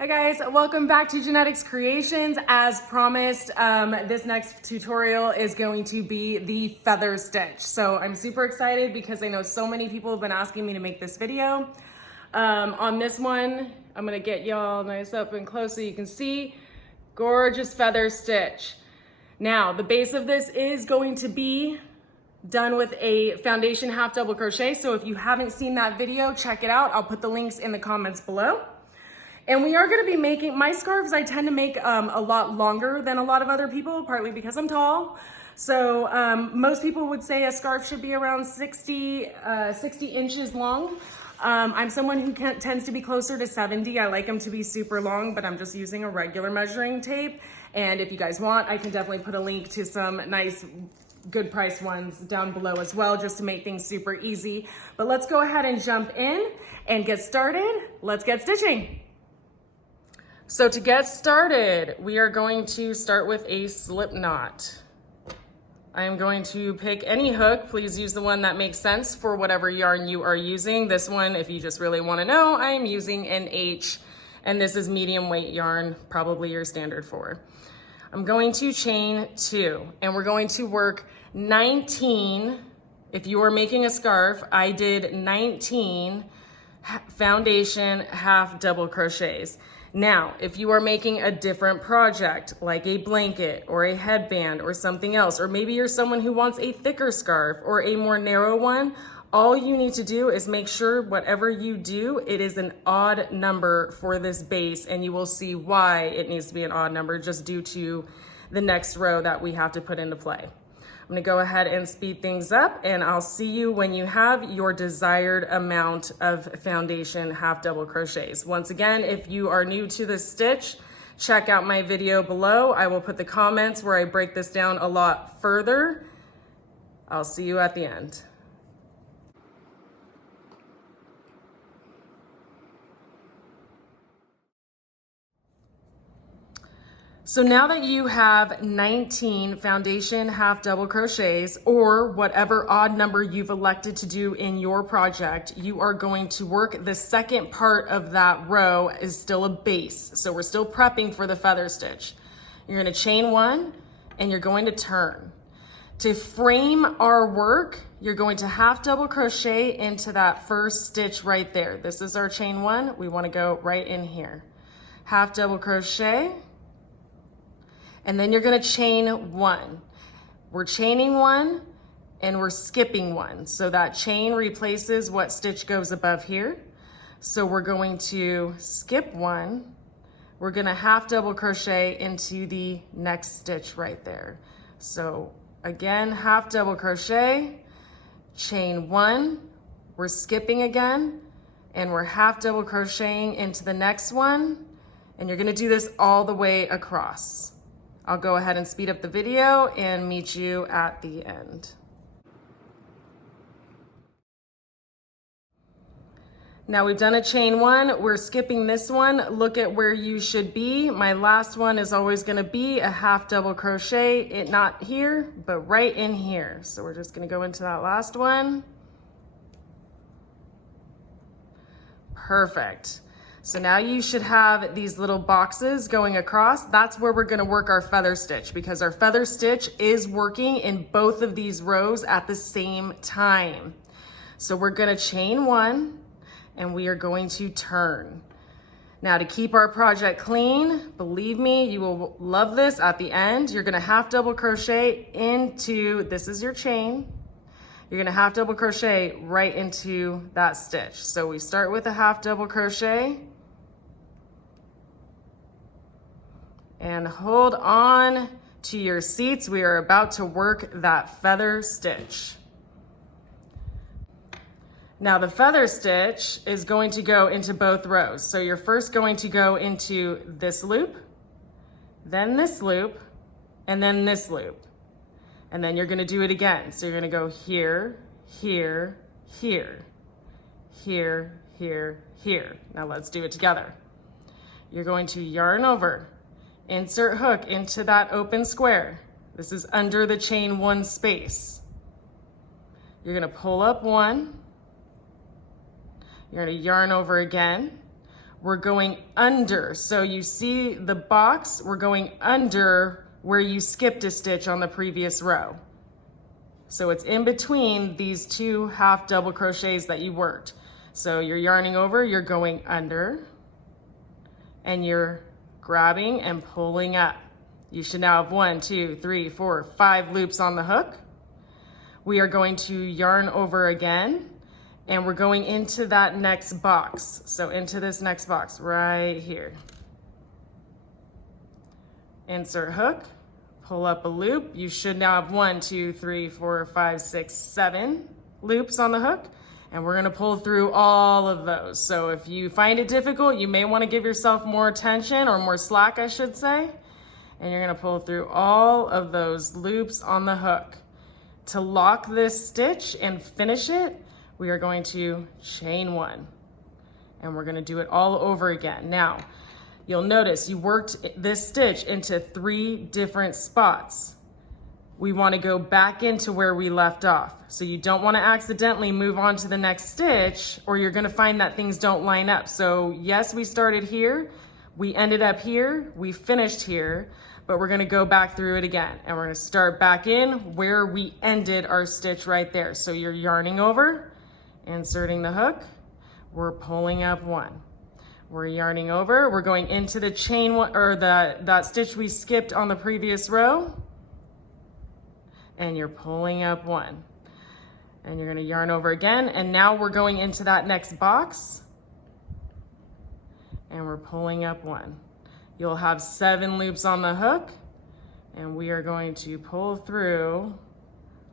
Hi guys, welcome back to Jenetics Creations. As promised, this next tutorial is going to be the feather stitch. So I'm super excited because I know so many people have been asking me to make this video. On this one, I'm gonna get y'all nice up and close so you can see. Gorgeous feather stitch. Now, the base of this is going to be done with a foundation half double crochet. So if you haven't seen that video, check it out. I'll put the links in the comments below. And we are gonna be making, my scarves I tend to make a lot longer than a lot of other people, partly because I'm tall. So most people would say a scarf should be around 60 inches long. I'm someone who tends to be closer to 70. I like them to be super long, but I'm just using a regular measuring tape. And if you guys want, I can definitely put a link to some nice good price ones down below as well, just to make things super easy. But let's go ahead and jump in and get started. Let's get stitching. So to get started, we are going to start with a slip knot. I am going to pick any hook. Please use the one that makes sense for whatever yarn you are using. This one, if you just really want to know, I am using an H, and this is medium weight yarn, probably your standard 4. I'm going to chain 2, and we're going to work 19. If you are making a scarf, I did 19 foundation half double crochets. Now, if you are making a different project, like a blanket or a headband or something else, or maybe you're someone who wants a thicker scarf or a more narrow one, all you need to do is make sure whatever you do, it is an odd number for this base, and you will see why it needs to be an odd number just due to the next row that we have to put into play. I'm gonna go ahead and speed things up, and I'll see you when you have your desired amount of foundation half double crochets. Once again, if you are new to this stitch, check out my video below. I will put the comments where I break this down a lot further. I'll see you at the end. So now that you have 19 foundation half double crochets, or whatever odd number you've elected to do in your project, you are going to work the second part of that row is still a base. So we're still prepping for the feather stitch. You're going to chain 1 and you're going to turn. To frame our work, you're going to half double crochet into that first stitch right there. This is our chain 1. We want to go right in here. Half double crochet. And then you're gonna chain 1. We're chaining 1 and we're skipping 1. So that chain replaces what stitch goes above here. So we're going to skip 1. We're gonna half double crochet into the next stitch right there. So again, half double crochet, chain 1, we're skipping again, and we're half double crocheting into the next one. And you're gonna do this all the way across. I'll go ahead and speed up the video and meet you at the end. Now we've done a chain 1, we're skipping this one. Look at where you should be. My last one is always gonna be a half double crochet, it not here, but right in here. So we're just gonna go into that last one. Perfect. So now you should have these little boxes going across. That's where we're gonna work our feather stitch, because our feather stitch is working in both of these rows at the same time. So we're gonna chain 1 and we are going to turn. Now to keep our project clean, believe me, you will love this at the end. You're gonna half double crochet into, this is your chain. You're gonna half double crochet right into that stitch. So we start with a half double crochet, and hold on to your seats. We are about to work that feather stitch. Now the feather stitch is going to go into both rows. So you're first going to go into this loop, then this loop, and then this loop. And then you're gonna do it again. So you're gonna go here, here, here, here, here, here. Now let's do it together. You're going to yarn over, insert hook into that open square. This is under the chain 1 space. You're gonna pull up 1. You're gonna yarn over again. we're going under. So you see the box, we're going under where you skipped a stitch on the previous row. So it's in between these two half double crochets that you worked. So you're yarning over, you're going under, and you're grabbing and pulling up. You should now have 1, 2, 3, 4, 5 loops on the hook. We are going to yarn over again, and we're going into that next box. So into this next box right here. Insert hook, pull up a loop. You should now have 1, 2, 3, 4, 5, 6, 7 loops on the hook. And we're gonna pull through all of those. So if you find it difficult, you may wanna give yourself more attention, or more slack, I should say. And you're gonna pull through all of those loops on the hook. To lock this stitch and finish it, we are going to chain 1. And we're gonna do it all over again. Now, you'll notice you worked this stitch into 3 different spots. We want to go back into where we left off. So you don't want to accidentally move on to the next stitch, or you're going to find that things don't line up. So yes, we started here, we ended up here, we finished here, but we're going to go back through it again. And we're going to start back in where we ended our stitch right there. So you're yarning over, inserting the hook, we're pulling up 1. We're yarning over, we're going into the chain one, or that stitch we skipped on the previous row. And you're pulling up 1. And you're gonna yarn over again, and now we're going into that next box, and we're pulling up 1. You'll have 7 loops on the hook, and we are going to pull through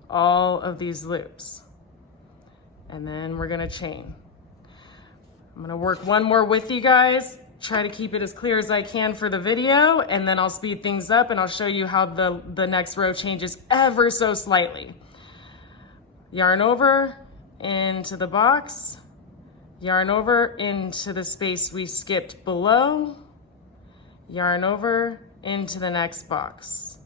all of these loops. And then we're gonna chain. I'm gonna work one more with you guys, try to keep it as clear as I can for the video, and then I'll speed things up and I'll show you how the next row changes ever so slightly. Yarn over into the box, yarn over into the space we skipped below, yarn over into the next box,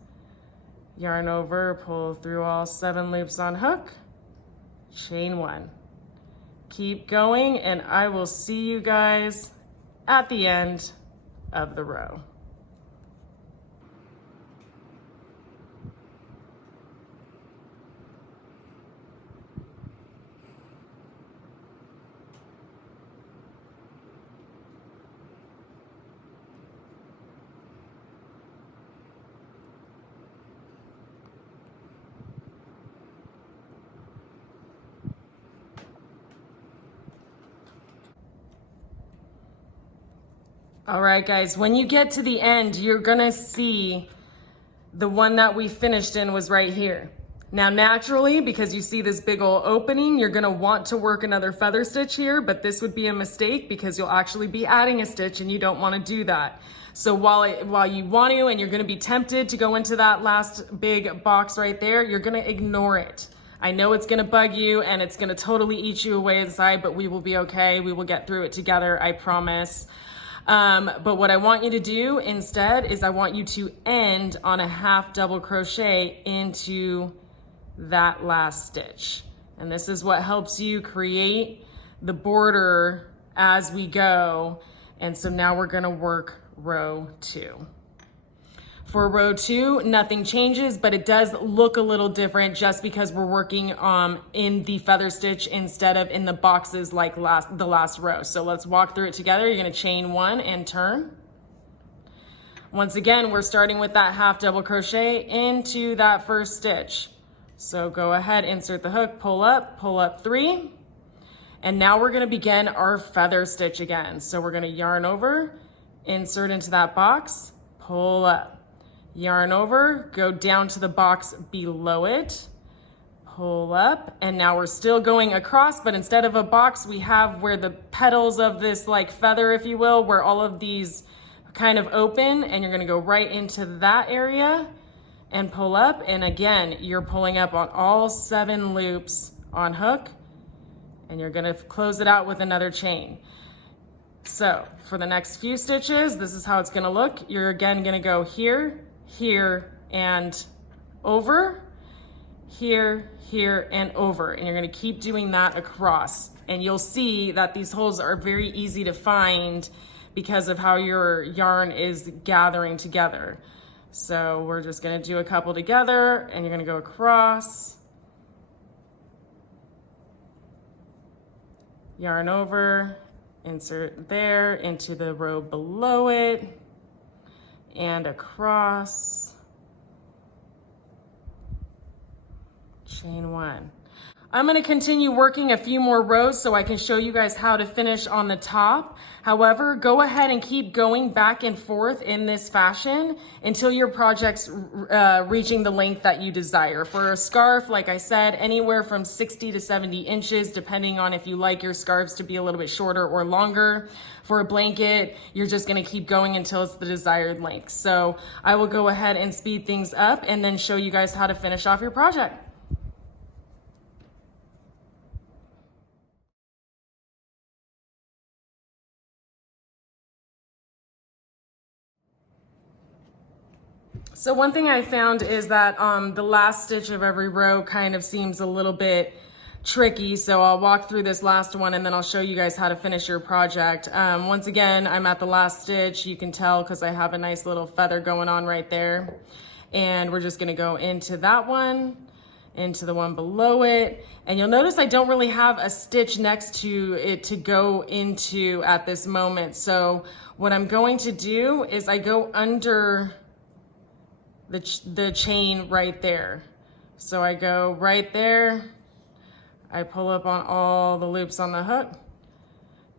yarn over, pull through all 7 loops on hook, chain 1. Keep going, and I will see you guys at the end of the row. All right, guys, when you get to the end, you're gonna see the one that we finished in was right here. Now, naturally, because you see this big old opening, you're gonna want to work another feather stitch here, but this would be a mistake because you'll actually be adding a stitch and you don't wanna do that. So while you want to, and you're gonna be tempted to go into that last big box right there, you're gonna ignore it. I know it's gonna bug you and it's gonna totally eat you away inside, but we will be okay. We will get through it together, I promise. But what I want you to do instead is I want you to end on a half double crochet into that last stitch. And this is what helps you create the border as we go. And so now we're gonna work row 2. For row 2, nothing changes, but it does look a little different just because we're working in the feather stitch instead of in the boxes like the last row. So let's walk through it together. You're gonna chain 1 and turn. Once again, we're starting with that half double crochet into that first stitch. So go ahead, insert the hook, pull up 3. And now we're gonna begin our feather stitch again. So we're gonna yarn over, insert into that box, pull up. Yarn over, go down to the box below it, pull up, and now we're still going across, but instead of a box, we have where the petals of this like feather, if you will, where all of these kind of open, and you're gonna go right into that area and pull up, and again, you're pulling up on all 7 loops on hook, and you're gonna close it out with another chain. So for the next few stitches, this is how it's gonna look. You're again gonna go here, here, and over, here, here, and over. And you're gonna keep doing that across. And you'll see that these holes are very easy to find because of how your yarn is gathering together. So we're just gonna do a couple together, and you're gonna go across, yarn over, insert there into the row below it, and across, chain one. I'm gonna continue working a few more rows so I can show you guys how to finish on the top. However, go ahead and keep going back and forth in this fashion until your project's reaching the length that you desire. For a scarf, like I said, anywhere from 60 to 70 inches, depending on if you like your scarves to be a little bit shorter or longer. For a blanket, you're just gonna keep going until it's the desired length. So I will go ahead and speed things up and then show you guys how to finish off your project. So one thing I found is that the last stitch of every row kind of seems a little bit tricky. So I'll walk through this last one and then I'll show you guys how to finish your project. Once again, I'm at the last stitch. You can tell because I have a nice little feather going on right there. And we're just gonna go into that one, into the one below it. And you'll notice I don't really have a stitch next to it to go into at this moment. So what I'm going to do is I go under the chain right there. So I go right there, I pull up on all the loops on the hook,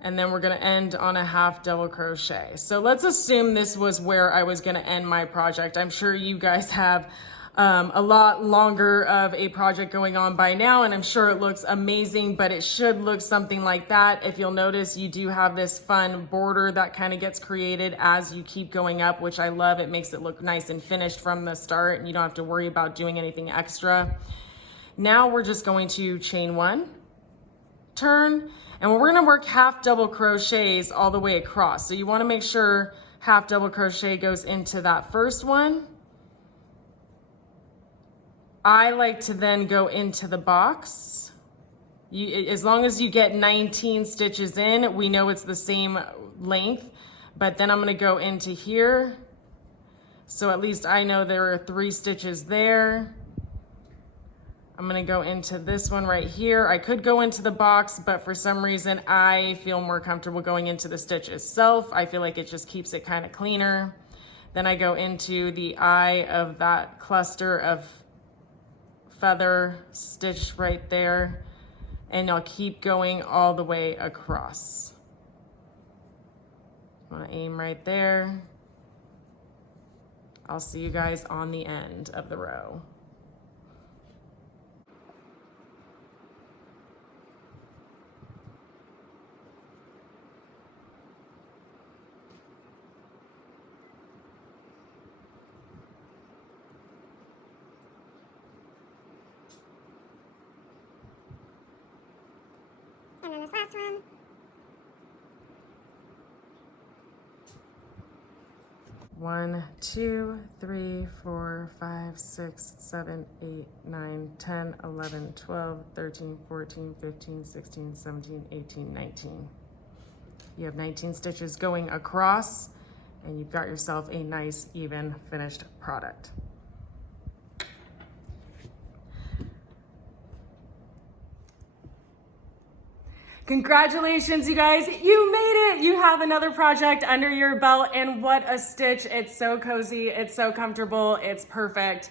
and then we're gonna end on a half double crochet. So let's assume this was where I was gonna end my project. I'm sure you guys have a lot longer of a project going on by now, and I'm sure it looks amazing, but it should look something like that. If you'll notice, you do have this fun border that kind of gets created as you keep going up, which I love. It makes it look nice and finished from the start, and you don't have to worry about doing anything extra. Now we're just going to chain one, turn, and we're gonna work half double crochets all the way across. So you wanna make sure half double crochet goes into that first one. I like to then go into the box. As long as you get 19 stitches in, we know it's the same length, but then I'm gonna go into here. So at least I know there are 3 stitches there. I'm gonna go into this one right here. I could go into the box, but for some reason, I feel more comfortable going into the stitch itself. I feel like it just keeps it kind of cleaner. Then I go into the eye of that cluster of feather stitch right there, and I'll keep going all the way across. I'm gonna aim right there. I'll see you guys on the end of the row. And then this last one. One, 2, 3, 4, 5, 6, 7, 8, 9, 10, 11, 12, 13, 14, 15, 16, 17, 18, 19. You have 19 stitches going across, and you've got yourself a nice, even, finished product. Congratulations, you guys. You made it. You have another project under your belt, and what a stitch. It's so cozy. It's so comfortable. It's perfect.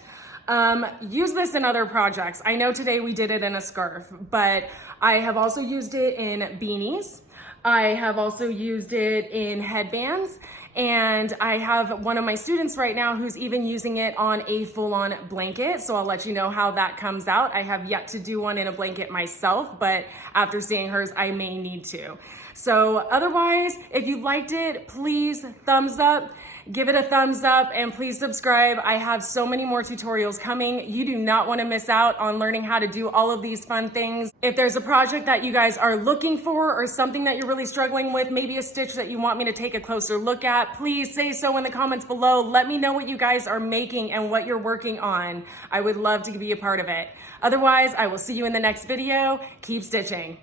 Use this in other projects. I know today we did it in a scarf, but I have also used it in beanies. I have also used it in headbands. And I have one of my students right now who's even using it on a full-on blanket. So I'll let you know how that comes out. I have yet to do one in a blanket myself, but after seeing hers, I may need to. So otherwise, if you liked it, please thumbs up. Give it a thumbs up and please subscribe. I have so many more tutorials coming. You do not want to miss out on learning how to do all of these fun things. If there's a project that you guys are looking for or something that you're really struggling with, maybe a stitch that you want me to take a closer look at, please say so in the comments below. Let me know what you guys are making and what you're working on. I would love to be a part of it. Otherwise, I will see you in the next video. Keep stitching.